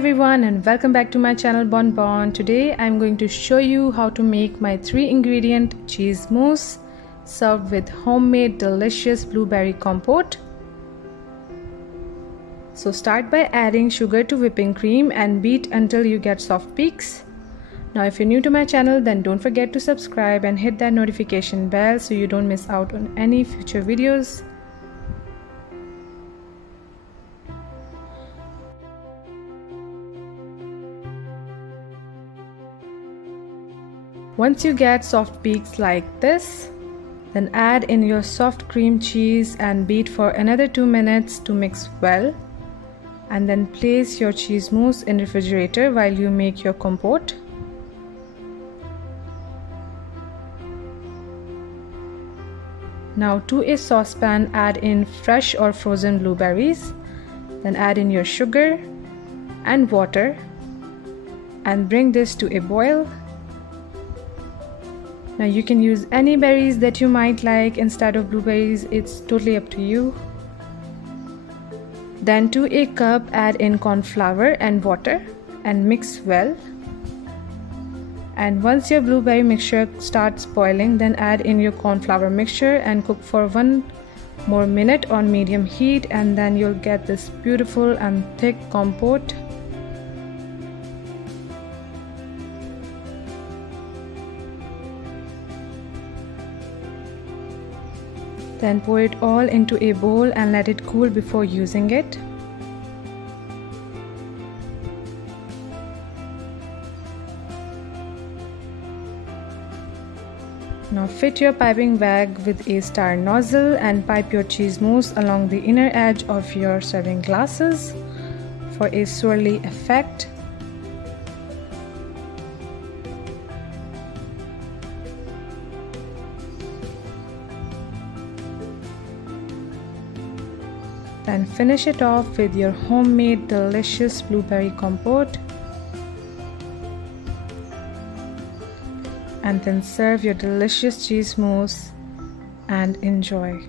everyone and welcome back to my channel Bonbon. Today I'm going to show you how to make my 3-ingredient cheese mousse served with homemade delicious blueberry compote. So start by adding sugar to whipping cream and beat until you get soft peaks. Now if you're new to my channel, then don't forget to subscribe and hit that notification bell so you don't miss out on any future videos. Once you get soft peaks like this, then add in your soft cream cheese and beat for another 2 minutes to mix well, and then place your cheese mousse in refrigerator while you make your compote. Now to a saucepan, add in fresh or frozen blueberries, then add in your sugar and water and bring this to a boil. Now you can use any berries that you might like instead of blueberries, it's totally up to you. Then to a cup add in cornflour and water and mix well. And once your blueberry mixture starts boiling, then add in your cornflour mixture and cook for 1 more minute on medium heat, and then you'll get this beautiful and thick compote. Then pour it all into a bowl and let it cool before using it. Now fit your piping bag with a star nozzle and pipe your cheese mousse along the inner edge of your serving glasses for a swirly effect. Then finish it off with your homemade delicious blueberry compote, and then serve your delicious cheese mousse and enjoy.